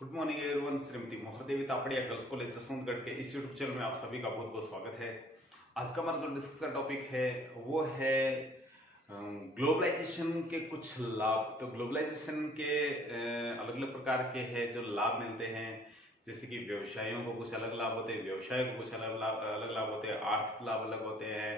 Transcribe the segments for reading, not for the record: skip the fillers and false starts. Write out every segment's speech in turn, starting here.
Good morning everyone. श्रीमती Mohardevi Tapadia girls college Jaswantgarh के इस यूट्यूब चैनल में आप सभी का बहुत बहुत स्वागत है। आज का हमारा जो डिस्कस का टॉपिक है वो है ग्लोबलाइजेशन के कुछ लाभ। तो ग्लोबलाइजेशन के अलग अलग प्रकार के हैं जो लाभ मिलते हैं, जैसे कि व्यवसायियों को कुछ अलग लाभ होते हैं, व्यवसाय को कुछ अलग लाभ होते हैं, आर्थिक लाभ अलग होते हैं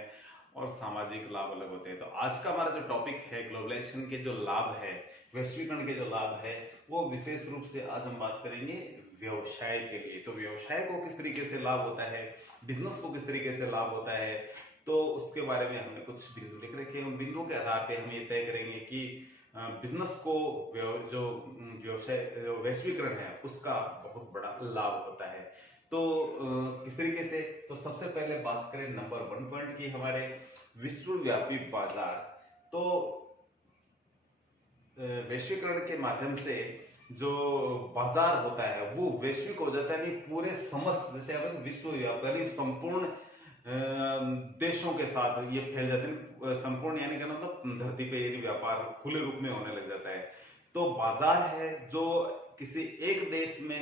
और सामाजिक लाभ अलग होते हैं। तो आज का हमारा जो टॉपिक है ग्लोबलाइजेशन के जो लाभ है, वैश्वीकरण के जो लाभ है, वो विशेष रूप से आज हम बात करेंगे व्यवसाय के लिए। तो व्यवसाय को किस तरीके से लाभ होता है, बिजनेस को किस तरीके से लाभ होता है, तो उसके बारे में हमने कुछ बिंदु लिख रखे हैं। उन बिंदुओं के आधार पे हम ये तय करेंगे कि बिजनेस को जो व्यवसाय वैश्वीकरण है उसका बहुत बड़ा लाभ होता है। तो किस तरीके से, तो सबसे पहले बात करें नंबर 1 पॉइंट की, हमारे विश्वव्यापी बाजार। तो वैश्वीकरण के माध्यम से जो बाजार होता है वो वैश्विक हो जाता है, नहीं पूरे समस्त, जैसे अपन विश्वव्यापी यानी संपूर्ण देशों के साथ ये फैल जाते हैं। संपूर्ण यानी क्या मतलब धरती पे यदि व्यापार खुले रूप में होने लग जाता है, तो बाजार है जो किसी एक देश में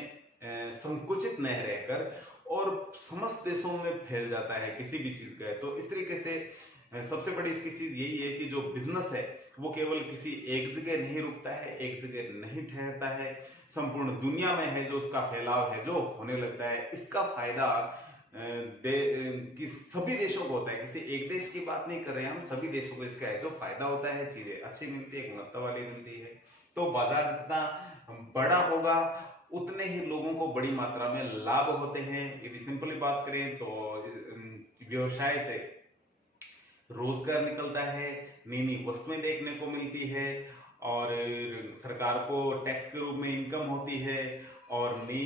संकुचित नहीं रहकर और समस्त देशों में फैल जाता है किसी भी चीज का। तो इस तरीके से सबसे बड़ी इसकी चीज यही है कि जो बिजनेस है वो केवल किसी एक जगह नहीं रुकता है, एक जगह नहीं ठहरता है, संपूर्ण दुनिया में है जो उसका फैलाव है जो होने लगता है। इसका फायदा सभी देशों को होता है, किसी एक देश की बात नहीं कर रहे हैं हम, सभी देशों को इसका है जो फायदा होता है, चीजें अच्छी मिलती है, गुणवत्ता वाली मिलती है। तो बाजार जितना बड़ा होगा उतने ही लोगों को बड़ी मात्रा में लाभ होते हैं। यदि सिंपली बात करें तो व्यवसाय से रोजगार निकलता है, नई नई वस्तुएं देखने को मिलती है और सरकार को टैक्स के रूप में इनकम होती है और नई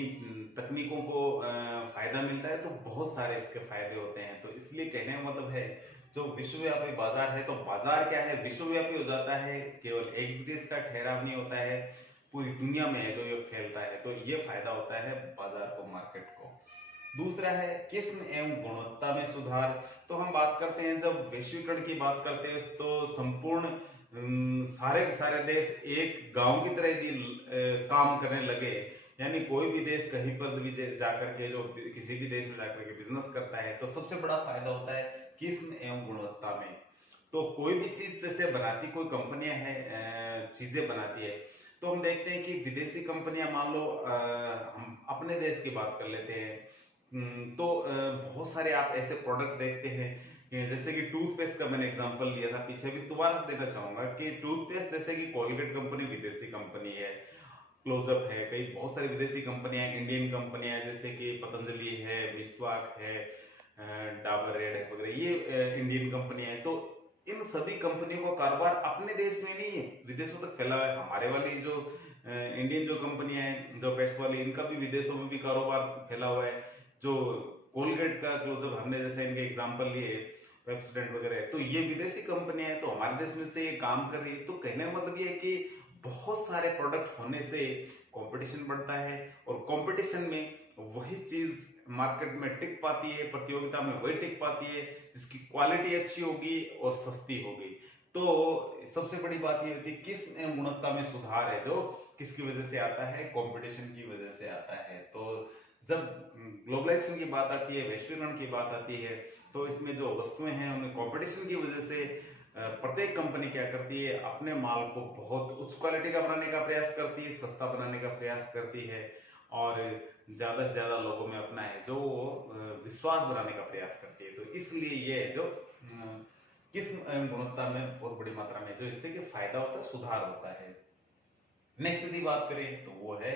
तकनीकों को फायदा मिलता है। तो बहुत सारे इसके फायदे होते हैं। तो इसलिए कहने का मतलब है जो विश्वव्यापी बाजार है, तो बाजार क्या है, विश्वव्यापी हो जाता है, केवल एक जगह इसका ठहराव नहीं होता है, पूरी दुनिया में है जो ये फैलता है। तो ये फायदा होता है बाजार को, मार्केट को। दूसरा है किस्म एवं गुणवत्ता में सुधार। तो हम बात करते हैं, जब वैश्वीकरण की बात करते हैं तो संपूर्ण सारे के सारे देश एक गांव की तरह यदि काम करने लगे, यानी कोई भी देश कहीं पर भी जाकर के, जो किसी भी देश में जाकर के बिजनेस करता है, तो सबसे बड़ा फायदा होता है किस्म एवं गुणवत्ता में। तो कोई भी चीज जैसे बनाती कोई कंपनियां हैं, चीजें बनाती है, तो हम देखते हैं कि विदेशी कंपनियां, मान लो हम अपने देश की बात कर लेते हैं, तो बहुत सारे आप ऐसे प्रोडक्ट देखते हैं, जैसे कि टूथपेस्ट का मैंने एग्जांपल लिया था पीछे, भी दोबारा देना चाहूंगा कि टूथपेस्ट जैसे कि कोलगेट कंपनी विदेशी कंपनी है, क्लोजअप है, कई बहुत सारी विदेशी कंपनियां, इंडियन कंपनियां जैसे कि पतंजलि है, मिस्वाक है, डाबर रेड है वगैरह, ये इंडियन कंपनियां है। तो इन सभी कंपनियों का कारोबार अपने देश में नहीं है, विदेशों तक फैला है। हमारे वाली जो इंडियन जो कंपनियां हैं, जो पेस्ट वाली, इनका भी विदेशों में भी कारोबार फैला हुआ है। जो कोलगेट का क्लोजअप हमने जैसे इनके एग्जांपल लिए, पेप्सोडेंट वगैरह, तो ये विदेशी कंपनियां हैं, तो हमारे देश में से ये काम कर रही है। तो कहने का मतलब ये है कि बहुत सारे प्रोडक्ट होने से कंपटीशन बढ़ता है और कंपटीशन में वही चीज मार्केट में टिक पाती है, प्रतियोगिता में वही टिक पाती है जिसकी क्वालिटी अच्छी होगी और सस्ती होगी। तो सबसे बड़ी बात ये होती है किस गुणवत्ता में सुधार है, जो किसकी वजह से आता है, कंपटीशन की वजह से आता है। तो जब ग्लोबलाइजेशन की बात आती है, वैश्वीकरण की बात आती है, तो इसमें जो वस्तुएं हैं उनमें कंपटीशन की वजह से प्रत्येक कंपनी क्या करती है, अपने माल को बहुत उच्च क्वालिटी का बनाने का प्रयास करती है, सस्ता बनाने का प्रयास करती है और ज्यादा से ज्यादा लोगों में अपना है जो विश्वास बनाने का प्रयास करती है। तो इसलिए ये है जो किस्म गुणवत्ता में बहुत बड़ी मात्रा में जो इससे कि फायदा होता है, सुधार होता है। नेक्स्ट यदि बात करें तो वो है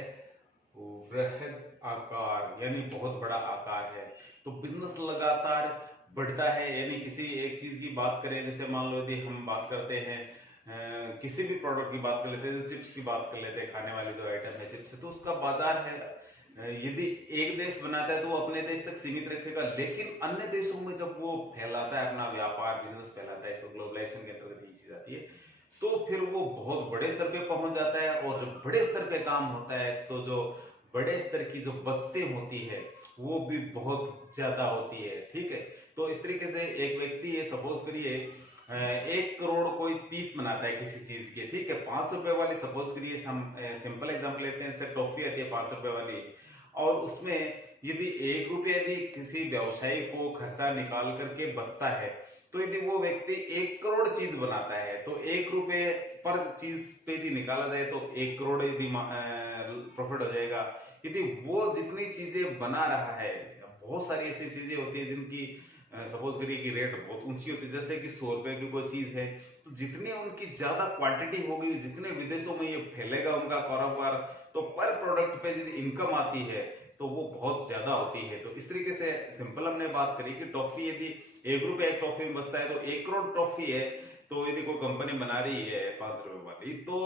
वृहद आकार, यानी बहुत बड़ा आकार है। तो बिजनेस लगातार बढ़ता है, यानी किसी एक चीज की बात करें, जैसे मान लो यदि हम बात करते हैं किसी भी प्रोडक्ट की बात कर लेते हैं, चिप्स की बात कर लेते हैं, खाने वाले जो आइटम है चिप्स, तो उसका बाजार है, यदि एक देश बनाता है तो वो अपने देश तक सीमित रखेगा, लेकिन अन्य देशों में जब वो फैलाता है अपना व्यापार, बिजनेस फैलाता है, इसको ग्लोबलाइजेशन के अंतर्गत ये चीज आती है, तो फिर वो बहुत बड़े स्तर पे पहुंच जाता है। और जब बड़े स्तर पे काम होता है तो जो बड़े स्तर की जो बचतें होती है वो भी बहुत ज्यादा होती है। ठीक है, तो इस तरीके से एक व्यक्ति है, सपोज करिए 1 करोड़ कोई पीस बनाता है किसी चीज के, ठीक है, 5 रुपए वाली सपोज करिए, हम सिंपल एग्जांपल लेते हैं, जैसे टॉफी आती है 5 रुपए वाली, और उसमें यदि 1 रुपया यदि किसी व्यवसायी को खर्चा निकाल करके बचता है, तो यदि वो व्यक्ति 1 करोड़ चीज बनाता है, तो 1 रुपए पर चीज पे यदि निकाला जाए तो 1 करोड़ यदि प्रॉफिट हो जाएगा। यदि वो जितनी चीजें बना रहा है, बहुत सारी ऐसी चीजें होती है जिनकी सपोज करिए कि रेट बहुत ऊंची होती है, जैसे कि 100 रुपए की कोई चीज है, तो जितनी उनकी ज्यादा क्वांटिटी होगी, जितने विदेशों में ये फैलेगा उनका कारोबार, तो पर प्रोडक्ट पे यदि इनकम आती है तो वो बहुत ज्यादा होती है। तो इस तरीके से सिंपल हमने बात करी कि टॉफी यदि 1 रुपया एक टॉफी में बचता है, तो 1 करोड़ टॉफी है, तो यदि कोई कंपनी बना रही है 5 रुपए वाली, तो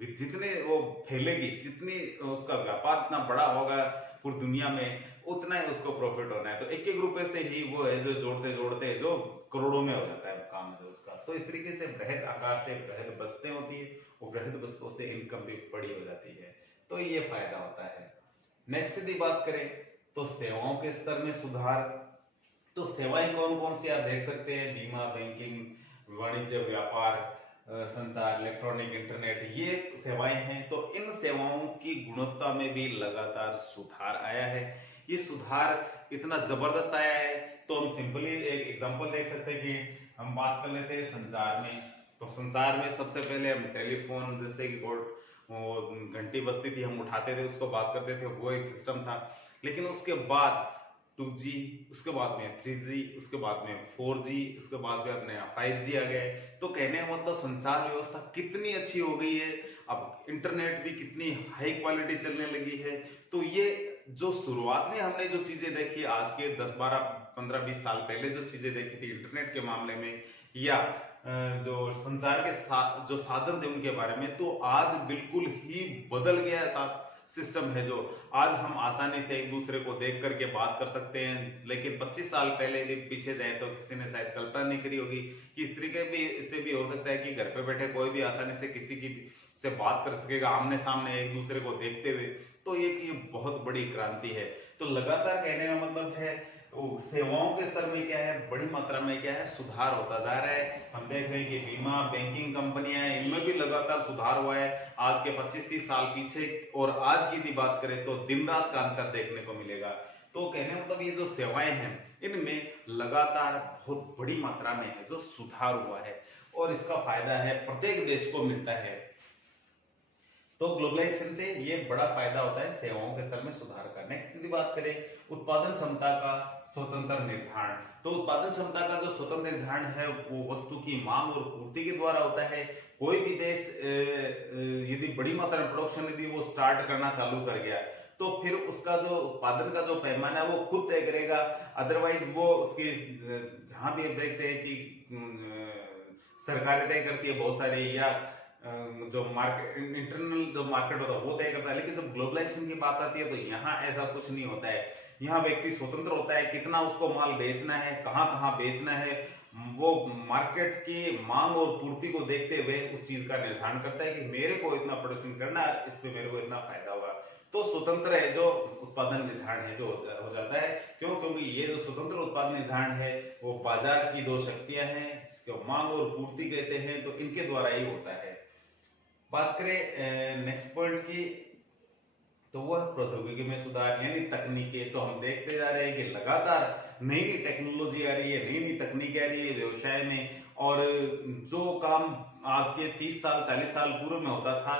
जितने वो फैलेगी, जितनी उसका व्यापार इतना बड़ा होगा पूरी दुनिया में, उतना ही उसको प्रॉफिट होना है। तो 1-1 रुपए से ही वो है जो जोड़ते जोड़ते जो करोड़ों में हो जाता है काम है उसका। तो इस तरीके से बृहद आकार से बृहद बस्तें होती है, वो बृहद बस्तों से इनकम भी बड़ी हो जाती है, तो ये फायदा होता है। नेक्स्ट यदि बात करें तो सेवाओं के स्तर में सुधार। तो सेवाएं कौन कौन सी आप देख सकते हैं, बीमा, बैंकिंग, वाणिज्य, व्यापार, संचार, इलेक्ट्रॉनिक, इंटरनेट, ये सेवाएं हैं। तो इन सेवाओं की गुणवत्ता में भी लगातार सुधार आया है। ये सुधार इतना जबरदस्त आया है, तो हम सिंपली एक एग्जांपल देख सकते हैं कि हम बात कर लेते हैं संचार में। तो संचार में सबसे पहले हम टेलीफोन, जैसे कि वो घंटी बजती थी, हम उठाते थे, उसको बात करते थे, वो एक सिस्टम था। लेकिन उसके बाद 2G, उसके बाद में 3G, उसके बाद में 4G, उसके बाद में अपने 5G आ गए। तो कहने का मतलब संचार व्यवस्था कितनी अच्छी हो गई है, अब इंटरनेट भी कितनी हाई क्वालिटी चलने लगी है। तो ये जो शुरुआत में हमने जो चीजें देखी, आज के 10, 12, 15, 20 साल पहले जो चीजें देखी थी इंटरनेट के मामले में, या जो संचार के जो साधन थे उनके बारे में, तो आज बिल्कुल ही बदल गया सिस्टम है। जो आज हम आसानी से एक दूसरे को देख करके बात कर सकते हैं, लेकिन 25 साल पहले यदि पीछे जाए तो किसी ने शायद कल्पना नहीं करी होगी कि इस तरीके से भी हो सकता है कि घर पे बैठे कोई भी आसानी से किसी की से बात कर सकेगा आमने सामने एक दूसरे को देखते हुए। तो ये बहुत बड़ी क्रांति है। तो लगातार कहने का मतलब है सेवाओं के स्तर में क्या है, बड़ी मात्रा में क्या है, सुधार होता जा रहा है। हम देख रहे हैं कि बीमा, बैंकिंग कंपनियां हैं, इनमें भी लगातार सुधार हुआ है। आज के 25-30 साल पीछे और आज की यदि बात करें तो दिन रात का अंतर देखने को मिलेगा। तो कहने मतलब ये जो सेवाएं हैं, इनमें लगातार बहुत बड़ी मात्रा में है जो सुधार हुआ है, और इसका फायदा है प्रत्येक देश को मिलता है। तो ग्लोबलाइजेशन से ये बड़ा फायदा होता है सेवाओं के स्तर में सुधार का। नेक्स्ट यदि बात करें उत्पादन क्षमता का स्वतंत्र निर्धारण। तो उत्पादन क्षमता का जो स्वतंत्र निर्धारण है वो वस्तु की मांग और पूर्ति के द्वारा होता है। कोई भी देश यदि बड़ी मात्रा में प्रोडक्शन यदि वो स्टार्ट करना चालू कर गया, तो फिर उसका जो उत्पादन का जो पैमाना है वो खुद तय करेगा। अदरवाइज वो उसकी जहां भी देखते हैं कि सरकारें तय करती है बहुत सारी, या जो मार्केट इंटरनल जो मार्केट होता है वो तय करता है। लेकिन जब ग्लोबलाइजेशन की बात आती है तो यहाँ ऐसा कुछ नहीं होता है। यहाँ व्यक्ति स्वतंत्र होता है, कितना उसको माल बेचना है, कहाँ कहाँ बेचना है, वो मार्केट की मांग और पूर्ति को देखते हुए उस चीज का निर्धारण करता है कि मेरे को इतना प्रोडक्शन करना है, इस पे मेरे को इतना फायदा होगा। तो स्वतंत्र है जो उत्पादन निर्धारण है जो हो जाता है। क्यों? क्योंकि ये जो स्वतंत्र उत्पादन निर्धारण है वो बाजार की दो शक्तियां हैं जिसको मांग और पूर्ति कहते हैं, तो इनके द्वारा ही होता है। बात करें नेक्स्ट पॉइंट की, तो वह प्रौद्योगिकी में सुधार यानी तकनीकें। तो हम देखते जा रहे हैं कि लगातार नई नई टेक्नोलॉजी आ रही है, नई नई तकनीक आ रही है व्यवसाय में, और जो काम आज के 30 साल 40 साल पूर्व में होता था,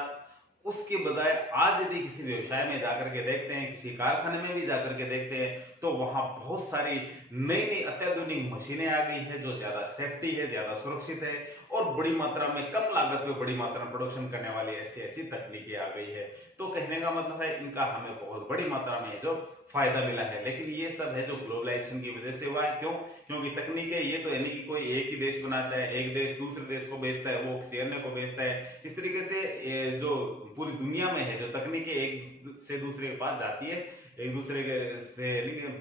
उसके बजाय आज यदि किसी व्यवसाय में जाकर के देखते हैं, किसी कारखाने में भी जाकर के देखते हैं, तो वहां बहुत सारी नई नई अत्याधुनिक मशीनें आ गई है जो ज्यादा सेफ्टी है, ज्यादा सुरक्षित है, और बड़ी मात्रा में कम लागत में बड़ी मात्रा में प्रोडक्शन करने वाली ऐसी ऐसी तकनीकें आ गई है। तो कहने का मतलब है इनका हमें बहुत बड़ी मात्रा में जो फायदा मिला है। लेकिन ये सब है जो ग्लोबलाइजेशन की वजह से हुआ है। क्यों? क्योंकि तकनीकें ये तो है नहीं कि कोई एक ही देश बनाता है, एक देश दूसरे देश को बेचता है, वो किसी अन्य को बेचता है। इस तरीके से जो पूरी दुनिया में है जो तकनीकें एक से दूसरे के पास जाती है, एक दूसरे से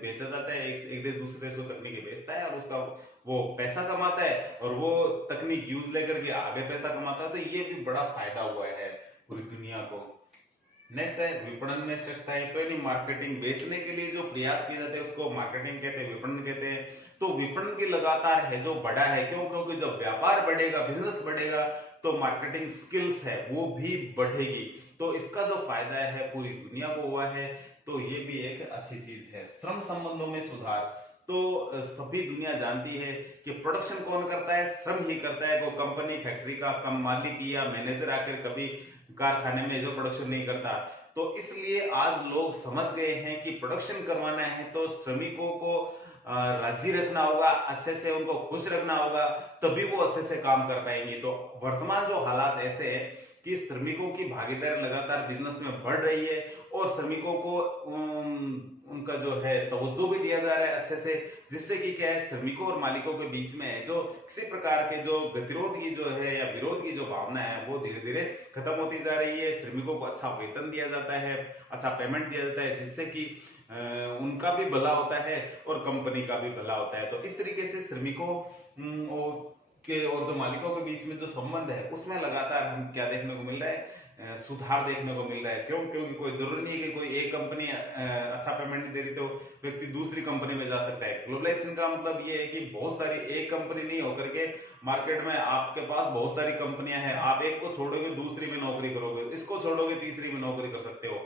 बेचा जाता है, एक देश दूसरे देश को तकनीकें बेचता है और उसका वो पैसा कमाता है, और वो तकनीक यूज लेकर के आगे पैसा कमाता है। तो ये भी बड़ा फायदा हुआ है पूरी दुनिया को। नेक्स्ट है विपणन में श्रेष्ठताएं। तो यानी मार्केटिंग, बेचने के लिए जो प्रयास किए जाते हैं उसको मार्केटिंग कहते हैं, विपणन कहते हैं। तो विपणन की लगातार है जो बढ़ा है, क्यों? क्योंकि जब व्यापार बढ़ेगा, बिजनेस बढ़ेगा, तो मार्केटिंग स्किल्स है वो भी बढ़ेगी। तो इसका जो फायदा है पूरी दुनिया को हुआ है, तो ये भी एक अच्छी चीज है। श्रम संबंधों में सुधार। तो सभी दुनिया जानती है कि प्रोडक्शन कौन करता है? श्रम ही करता है। कोई कंपनी, फैक्ट्री का कम मालिक या मैनेजर आकर कभी कारखाने में जो प्रोडक्शन नहीं करता। तो इसलिए आज लोग समझ गए हैं कि प्रोडक्शन करवाना है तो श्रमिकों को राजी रखना होगा, अच्छे से उनको खुश रखना होगा, तभी वो अच्छे से काम कर पाएंगे। तो वर्तमान जो हालात ऐसे है कि श्रमिकों की भागीदारी लगातार बिजनेस में बढ़ रही है और श्रमिकों को उनका जो है तवज्जो भी दिया जा रहा है अच्छे से, जिससे कि क्या है, श्रमिकों और मालिकों के बीच में जो किसी प्रकार के जो गतिरोध की जो है या विरोध की जो भावना है वो धीरे धीरे खत्म होती जा रही है। श्रमिकों को अच्छा वेतन दिया जाता है, अच्छा पेमेंट दिया जाता है, जिससे कि उनका भी भला होता है और कंपनी का भी भला होता है। तो इस तरीके से श्रमिकों के और जो मालिकों के बीच में जो संबंध है उसमें लगातार हम क्या देखने को मिल रहा है, सुधार देखने को मिल रहा है। क्यों? क्योंकि कोई जरूरी नहीं है कि कोई एक कंपनी अच्छा पेमेंट नहीं दे रही तो व्यक्ति दूसरी कंपनी में जा सकता है। ग्लोबलाइजेशन का मतलब ये है कि बहुत सारी, एक कंपनी नहीं होकर के मार्केट में आपके पास बहुत सारी कंपनियां हैं, आप एक को छोड़ोगे दूसरी में नौकरी करोगे, इसको छोड़ोगे तीसरी में नौकरी कर सकते हो।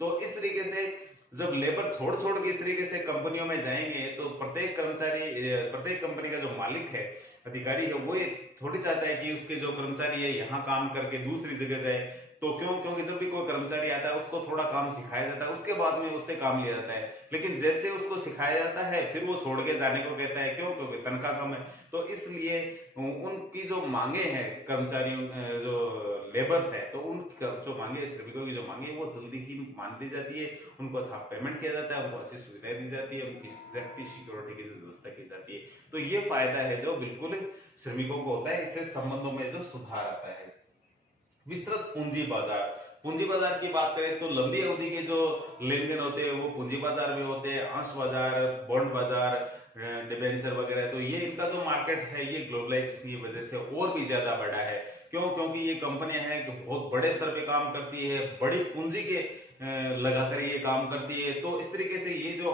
तो इस तरीके से जब लेबर छोड़ छोड़ के इस तरीके से कंपनियों में जाएंगे तो प्रत्येक कर्मचारी, प्रत्येक कंपनी का जो मालिक है, अधिकारी है, वो ये थोड़ी चाहता है कि उसके जो कर्मचारी है यहाँ काम करके दूसरी जगह जाए। तो क्यों? क्योंकि जब भी कोई कर्मचारी आता है उसको थोड़ा काम सिखाया जाता है, उसके बाद में उससे काम लिया जाता है। लेकिन जैसे उसको सिखाया जाता है फिर वो छोड़ के जाने को कहता है। क्यों? क्योंकि तनख्वाह कम है। तो इसलिए उनकी जो मांगे हैं कर्मचारियों, जो लेबर्स है, तो उन जो मांगे, श्रमिकों की जो मांगे वो जल्दी ही मान ली जाती है, उनको अच्छा पेमेंट किया जाता है, उनको अच्छी सुविधाएं दी जाती है, उनकी सेफ्टी सिक्योरिटी की व्यवस्था की जाती है। तो ये फायदा है जो बिल्कुल श्रमिकों को होता है, इससे संबंधों में जो सुधार आता है। विस्तृत पूंजी बाजार। पूंजी बाजार की बात करें तो लंबी अवधि के जो लेन देन होते हैं वो पूंजी बाजार में होते हैं। अंश बाजार, बॉन्ड बाजार, डिबेंचर वगैरह, तो ये इनका जो मार्केट है ये ग्लोबलाइजेशन की वजह से और भी ज्यादा बढ़ा है। क्यों? क्योंकि ये कंपनियां हैं कि बहुत बड़े स्तर पे काम करती है, बड़ी पूंजी के लगाकर ये काम करती है। तो इस तरीके से ये जो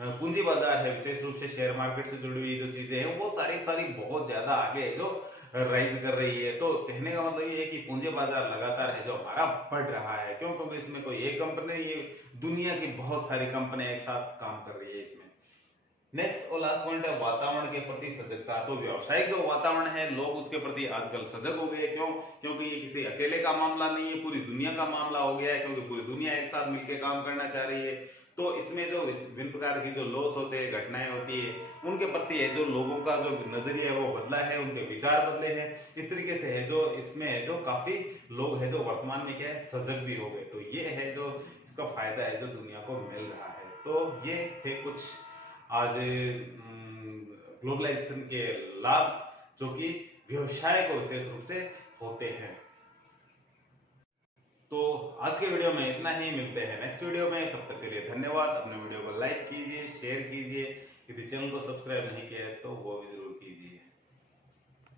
पूंजी बाजार है, विशेष रूप से शेयर मार्केट से जुड़ी हुई जो चीजें हैं वो सारी सारी बहुत ज्यादा आगे है, जो राइज कर रही है। तो कहने का मतलब ये है कि पूंजी बाजार लगातार है जो हमारा बढ़ रहा है। क्यों? क्योंकि इसमें कोई एक कंपनी, ये दुनिया की बहुत सारी कंपनियां एक साथ काम कर रही है इसमें। नेक्स्ट और लास्ट पॉइंट है वातावरण के प्रति सजगता। तो व्यावसायिक जो वातावरण है, लोग उसके प्रति आजकल सजग हो गए। क्यों? क्योंकि ये किसी अकेले का मामला नहीं है, पूरी दुनिया का मामला हो गया है, क्योंकि पूरी दुनिया एक साथ मिलकर काम करना चाह रही है। तो इसमें जो विभिन्न प्रकार की जो लॉस होते हैं, घटनाएं होती है, उनके प्रति है जो लोगों का जो नजरिया है वो बदला है, उनके विचार बदले हैं। इस तरीके से है जो इसमें है जो काफी लोग है जो वर्तमान में क्या है, सजग भी हो गए। तो ये है जो इसका फायदा है जो दुनिया को मिल रहा है। तो ये थे कुछ आज ग्लोबलाइजेशन के लाभ जो कि व्यवसाय को विशेष रूप से होते हैं। तो आज के वीडियो में इतना ही, मिलते हैं नेक्स्ट वीडियो में। तब तक के लिए धन्यवाद। अपने वीडियो को लाइक कीजिए, शेयर कीजिए, यदि चैनल को सब्सक्राइब नहीं किया है तो वो भी जरूर कीजिए।